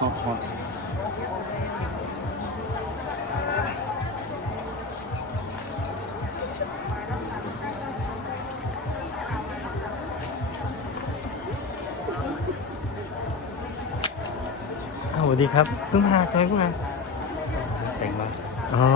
อ้าวสวัสดีครับเพิ่งมาใครเพิ่งมาแต่งมาอ๋อ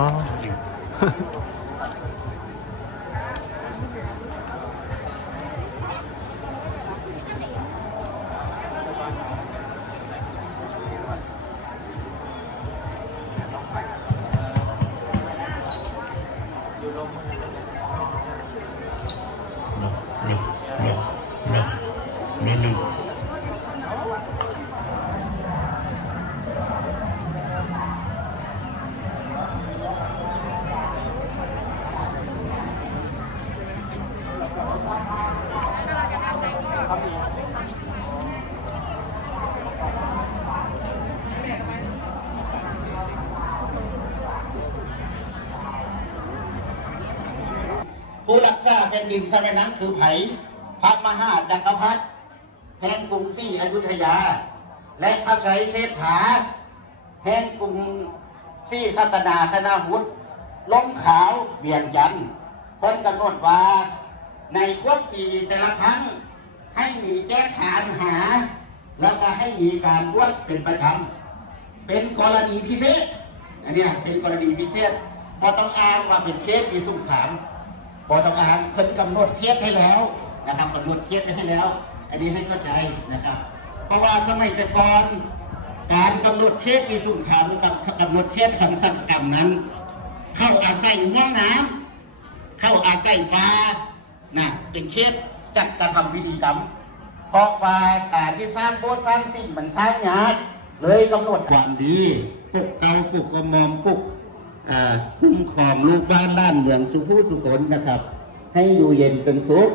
ษาแผ่นดินสมัยนั้นคือไผ่พระมหาจักรพรรดิแห่งกรุงศรีอยุธยา และพระชัยเชษฐา แห่งกรุงศรีสัตนาคณาวุฒิล้มขาวเบียงจันทน์คนกำหนดว่าในครบปีแต่ละครั้งให้มีแก้ฐานหา แล้วก็ให้มีการบวชเป็นประจำเป็นกรณีพิเศษอันนี้เป็นกรณีพิเศษพอต้องอ้างว่าเป็นเคสมีสุขาม พอต้องอ้างเพิ่นกำหนดเคสให้แล้วนะครับกำหนดเคสไว้ให้แล้ว อันนี้ให้เข้าใจนะครับ เพราะว่าสมัยแต่ก่อนการกำหนดเคสมีสุขามกับกำหนดเคสคำสั่งกรรมนั้น เข้าอาศัยห้วงน้ำเข้าอาศัยปลานะเป็นเคสจัดกระทำพิธีกรรม เพราะว่าการที่สร้างโบสถ์สร้างสิ่งมันสร้างยากเลยกำหนดความดีปลุกเตาปลุกกระหมอมปลุก คุ้มครองลูกบ้านด้านเมืองสุภูสุขนนะครับ ให้อยู่เย็นเป็นสุข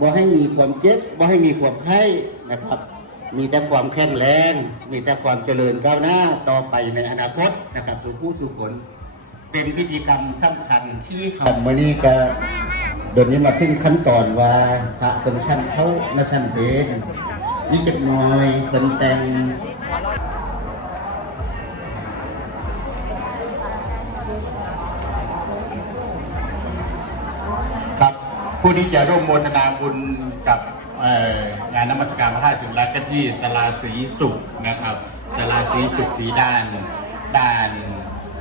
บ่ให้มีความเจ็บบ่ให้มีความไข้นะครับ มีแต่ความแข็งแรง มีแต่ความเจริญก้าวหน้าต่อไปในอนาคตนะครับสุภูสุขนเป็นพิธีกรรมสำคัญที่ทำมานี่ก็เดี๋ยวนี้มาขึ้นขั้นตอนว่าพระเป็นชั้นเขามาชั้นเพนนี่เจ็กน้อยเป็นแต่ง ผู้ที่จะร่วมโมทนาบุญกับงานนมัสการพระธาตุศิลากันที่สลาศรีสุขนะครับสลาศรีสุขที่ด้านด้าน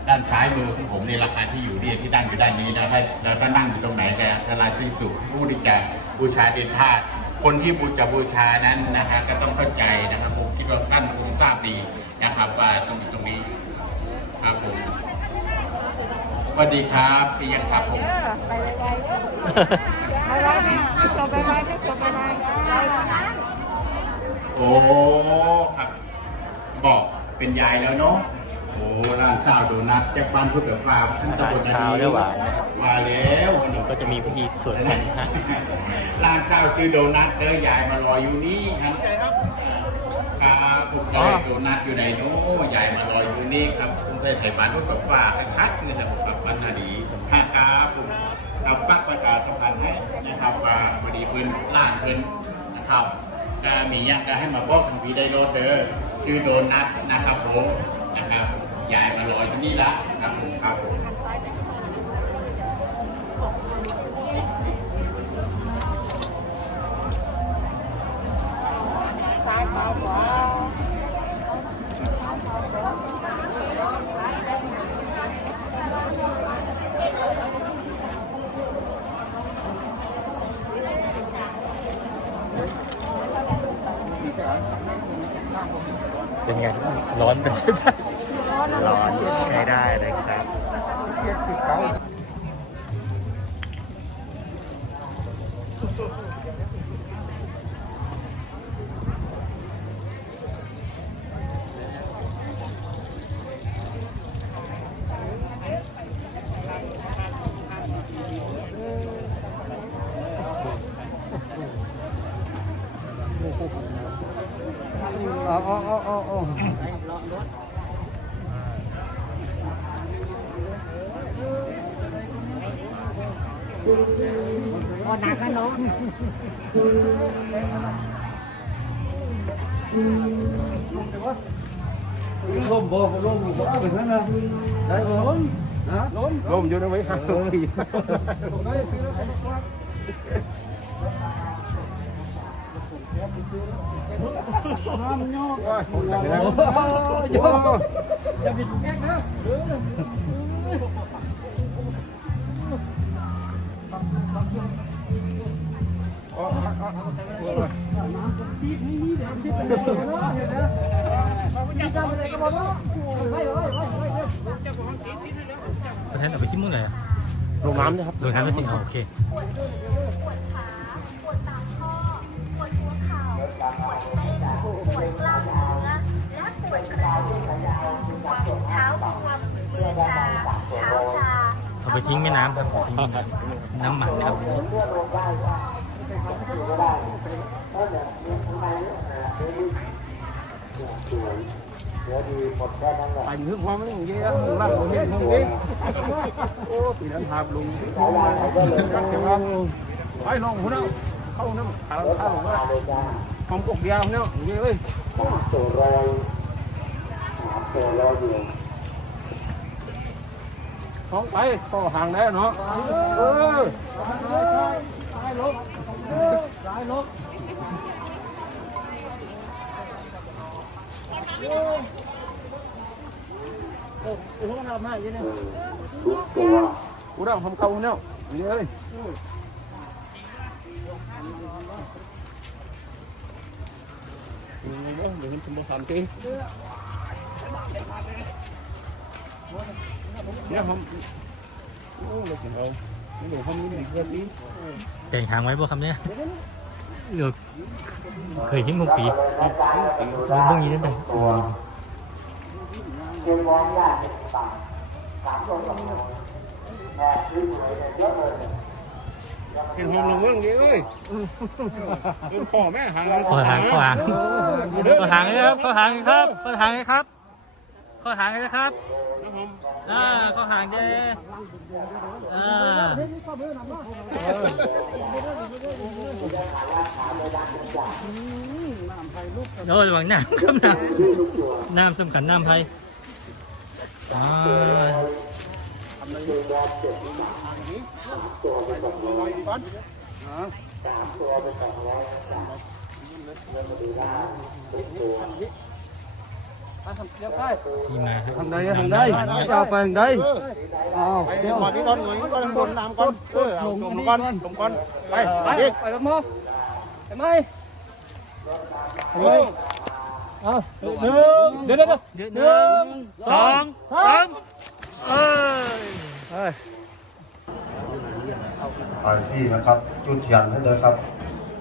ด้านซ้ายมือของผมในราคาที่อยู่เนี่ที่นั่งอยู่ด้านนี้นะครับแล้วก็นั่งอยู่ตรงไหนกันทลายซีสุขผู้ที่จะบูชาเดนธาตุคนที่บูจะบูชานั้นนะฮะก็ต้องเข้าใจนะครับผมคิดว่าท่านคงทราบดีนะครับว่าตรงนี้ตรงนี้ครับผมสวัสดีครับพี่ยังครับผม ไปไวๆเด้อไปไวๆจบไปไวๆจบไปไวๆโอ้ครับ บอกเป็นยายแล้วเนาะโอ้ร้านข้าวโดนัทจากบ้านพุทธฟ้าท่านตำบลร้านข้าวได้หวานนะครับว่าแล้ววันนี้ก็จะมีพิธีสวดสันฮะร้านข้าวซื้อโดนัทเด้อยายมารออยู่นี่ครับครับผมก็เลยโดนัทอยู่ในโน้ยายมารออยู่นี่ครับผมใส่ไถ่บ้านพุทธฟ้าคักๆนี่ครับครับปัญหาดีครับผมครับฝากประชาสัมพันธ์ให้ นะครับว่าพอดีเพิ่นล้านเพิ่นนะครับก็มีอย่างก็ให้มาบอกทางพี่ได้รถเด้อชื่อโดนัทนะครับผมนะครับยายมารออยู่นี่ละครับผมครับผม เป็นไงทุกคนร้อนเป็นร้อนใช้ได้เลยครับ พอหนักนะน้อง ประเทศเอาไปที่มุ่งเลยอะลงน้ำนะครับโดยน้ำไม่ทิ้งเอาโอเค เอาไปทิ้งแม่น้ำครับทิ้งน้ำหมันครับไปนึกว่าม่อย่างเงี้ยมากกว่าเห็นตรงนี้โอ้ปีนั้นพาลุงไปลองหัวเนาะเข้าน้ำขาเข้าว่ามกกยาวเนาะอย่างเงี้ยเลยตัวรอยตัวรอยอยู่ ท้องไปต่อห่างได้เนาะเออทุกตัวกูได้ทำเก่าเนาะอย่างเงี้ยเลยเดี๋ยวเห็นสมบูรณ์สามปี เนี่ยผมโอ้เลยเอาเดี๋ยวผมมีหนึ่งเดือนนี้แต่งทางไว้บ่คำเนี้ยเออเคยเห็นมุกปีมุกพวกนี้นั่นแต่เป็นมองยากต่างสามตัวสองแม่ซื้อหวยเอะเลยเห็นผมลงเรื่องนี้ยพ่อแม่หางข้อหางข้อหางข้อหางเลยครับข้อหางครับข้อหางเลยครับข้อหางเลยครับ อ่าข้อหางเด้อ่าโอ้ยหวังน้ำครับน้ำน้ำสำคัญน้ำไทยอ่าที่มาครับทำได้ทำได้เอาไปได้เอาเดี๋ยวขอพี่ต้นหน่อยก้อนบนน้ำก้อนเออเอาลงก้อนลงก้อนไป ไปไปกับมือไปไหมเฮ้ยเอาหนึ่งเดี๋ยวเดี๋ยวหนึ่งสองสามเอ้ยอาชีนะครับจุดเทียนให้เลยครับ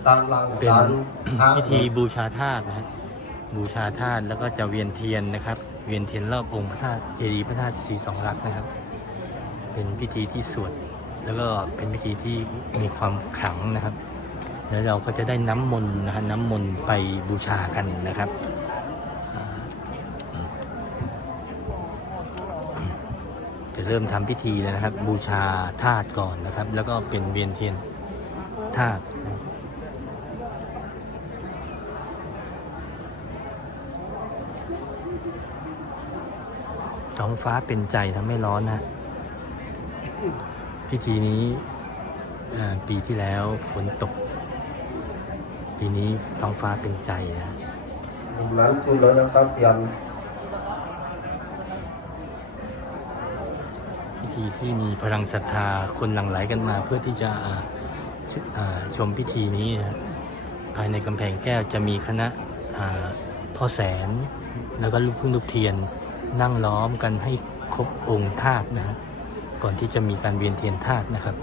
ตามรังเป็นการทางพิธีบูชาธาตุนะฮะ บูชาธาตุแล้วก็จะเวียนเทียนนะครับ เวียนเทียนรอบองค์พระธาตุเจดีย์พระธาตุศรีสองรักษ์นะครับ เป็นพิธีที่สวดแล้วก็เป็นพิธีที่มีความขลังนะครับ แล้วเราก็จะได้น้ำมนต์นะฮะน้ำมนต์ไปบูชากันนะครับจะเริ่มทำพิธีแล้วนะครับ บูชาธาตุก่อนนะครับ แล้วก็เป็นเวียนเทียนธาตุ ท้องฟ้าเป็นใจทำให้ร้อนนะพิธีนี้อ่าปีที่แล้วฝนตก ปีนี้ท้องฟ้าเป็นใจนะนั้นคือแล้วนะครับเตรียมพิธีที่มีพลังศรัทธาคนหลั่งไหลกันมา เพื่อที่จะอ่าชอ่าชมพิธีนี้นะภายในกำแพงแก้วจะมีคณะอ่าพ่อแสนแล้วก็ลูกพึ่งลูกเทียน นั่งล้อมกันให้ครบองค์ธาตุนะฮะก่อนที่จะมีการเวียนเทียนธาตุนะครับ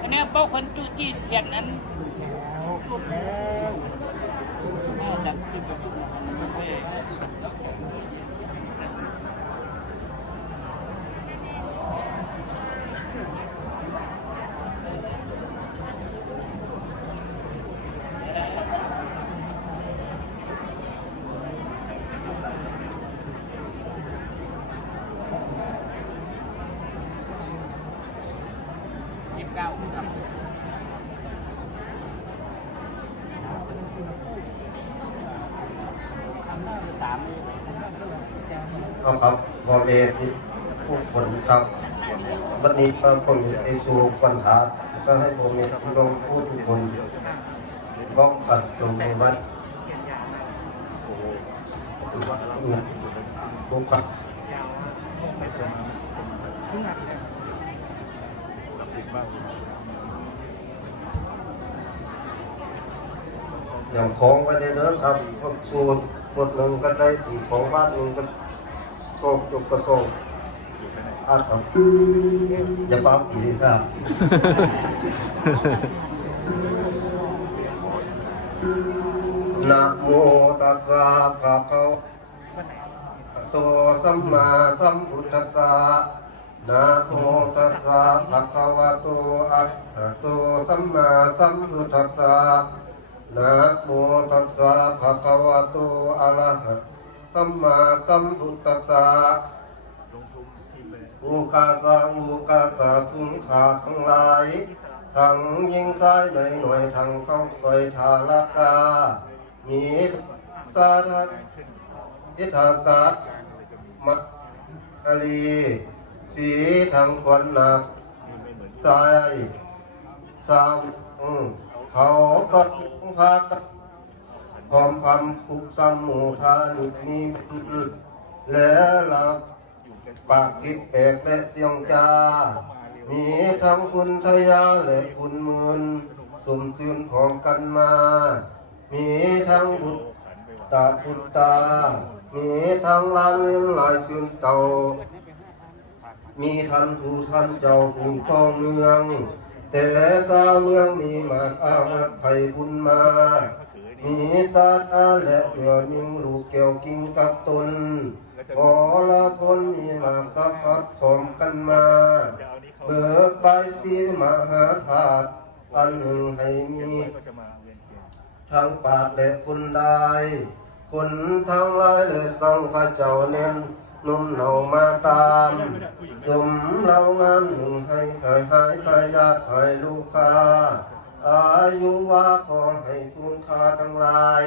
อันนี้เป้าคนจุจีเขียนนั้นจัดที่ประชุม ครับครับพ่อแม่ผู้คนครับวันนี้ก็คงจะสู่ปัญหาก็ให้พ่อแม่พี่น้องผู้ทุกคนบอกกัดจงวัดบุกครับอย่างของไปเลยเด้อครับพวกสูตรบทหนึ่งก็ได้ตีของบ้านหนึ่งก็ โศกจุกกระโศกอะครับอย่าป้าปีครับนะโมตัสสะภะคะวะโตสัมมาสัมพุทธัสสะนะโมตัสสะภะคะวะโตอะระโตสัมมาสัมพุทธัสสะนะโมตัสสะภะคะวะโตอะระหะ สัมมาสัมพุทธัสสะอุกาสะอุกาสะคุณขาทั้งหลายทั้งยิงซ้ายในหน่วยทั้งเข้าคอยทาลกา มีสาธทิทาสัตมักกะลีสีทางควันหนักสายสามเขาก็พากัน พร้อมพำคุกซ้ำหมู่ทานิมีและหลับปากคิดแอกและเสียงจา มีทั้งคุณทยาและคุณมืนสมชื่นของกันมา มีทั้งบุตรตาบุตรตา มีทั้งลานเงินหลายชื่นเต่ามีท่านผู้ท่านเจ้าผู้ครองเมือง แต่ตาเมืองมีมาอาหักไผ่บุญมา มีตาตาและเหือมิงลูกเกี่ยวกินกับตนขอละคนมีมาสัพพัดพร้อมกันมา เบิกใบสีมหาธาตุอันหนึ่งให้มีทั้งปากและคนได้คนทั้งหลายเลยสังข้าเจ้าเน้นนุ่มเหนามาตามสมเรางามหนึ่งให้หายหายทายาทหายลูกค้า อายุวาขอให้คุณค่าทั้งหลาย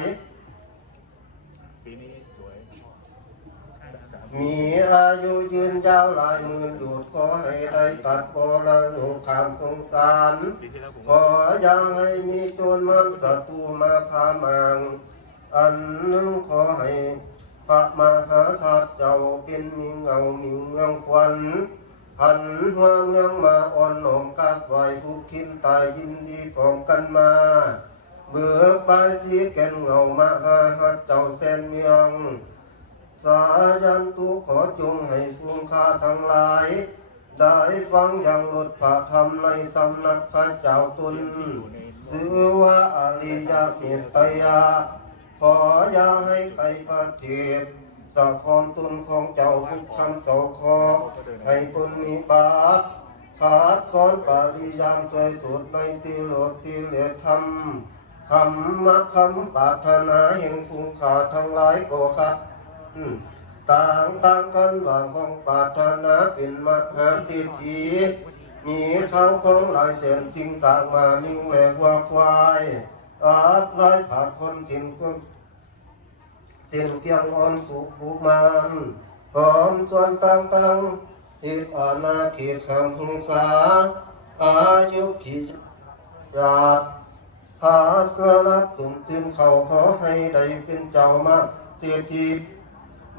มีอายุยืนยาวหลายหมื่นดูดขอให้ได้ตัดบอละโลกขามสงสารขอยังให้มีโจรมันศัตรูมาพามัง อันหนึงขอให้พระมหาธาตุเจ้าเป็นมีเงามีเมืองควัน หันหัวเมืองมาอ่อนหนอมกาดไหวผู้คินตายยินดีพร้อมกันมา เบื่อไปที่แก่นเงามาหาหัดเจ้าแสนเมือง สายันตุขอจงให้ฟุงค่าทั้งหลาย ได้ฟังอย่างลดพระธรรมในสำนักพระเจ้าตุนชื่อว่าอริยเมตยาขออย่าให้ไตพระเทพ สะคอนตุนของเจ้าทุกคำเจ้าขอให้คนมีบาปขาดสอนปริยามช่วยถูดในที่โลดที่เหลธรรมคำมาคำปารถนาแห่งคุณค่าทั้งหลายก็ครับอืมต่างต่างกันบางของปารถนาเป็นมหาทิฏฐิมีเขาของหลายแสนสิ่งต่างมานิ่งแหวกว่าควายอาบไร้ผาคนสิ้นคน สิ้นเกียงอ่อนสุขุมันพร้อมส่วนต่างต่างอิบอาณาเขตคำหงษาอายุขียาตภาสนับตุ่มจึงเขาขอให้ได้เป็นเจ้ามาเจที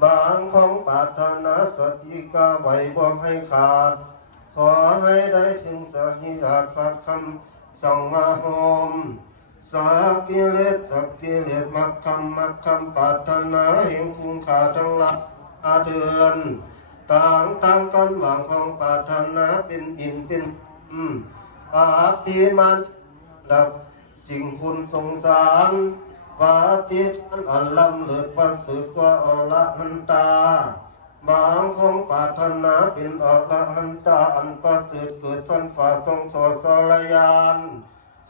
บางของปาถนาสติกาไหวบอกให้ขาด ขอให้ได้ถึงสหิราพักคำส่งมาโฮม สักกิเลสสักกิเลสมักคำมักคำปรารถนาแห่งคุณค่าทั้งหลายอาเดือนต่างต่างกันหวังของปรารถนาเป็นอินเป็นอืมอาภิมันดับสิ่งคุณสงสารปาฏิทันอันลำเลิศประเสริฐกว่าอรหันตาบางของปราถนาเป็นอรหันตาอันประเสริฐเกิดทันฝ่าทรงสอสรยาน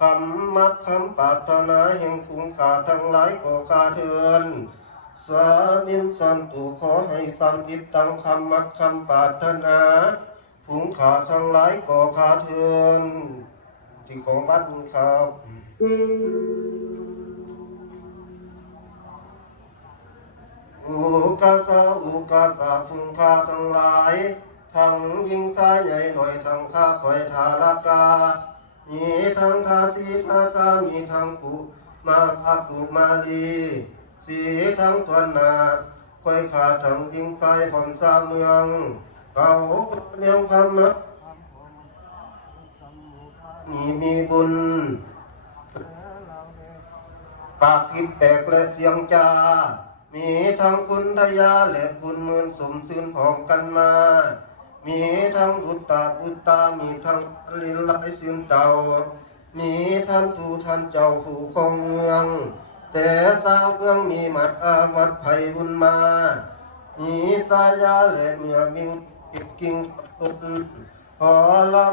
คำมักคำปรารถนาแห่งภูมิขาทั้งหลายก็ขาเทือนสามินสันตุขอให้สัมปิตตังคำมักคำปรารถนาภูมิขาทั้งหลายก็ขาเทือนที่ของบ้านครับอุกาสาอุกาสาพุงคาทั้งหลายทั้งยิงซ้ายใหญ่หน่อยทั้งข้าคอยทาลากา มีทั้งทาสีทาสามีทั้งกุมาอากุมาดีสีทั้งตัวนนาคอยขาทั้งยิงซ้ายหอมซาเมืองเขาเลี้ยงความมักมีมีบุญ ปากกิบแตกและเสียงจา มีทั้งคุณทยาและคุณเมือนสมซื่นผองกันมา มีทั้งอุตตาอุตตามีทั้งลิลไลสินเต่ามีท่านทูท่านเจ้าผู้ครองเมือง แต่สาวเมืองมีมัดอามัดไผ่บุญมา มีสายาและเมื่อมิงติดกิ่งตุนพอละ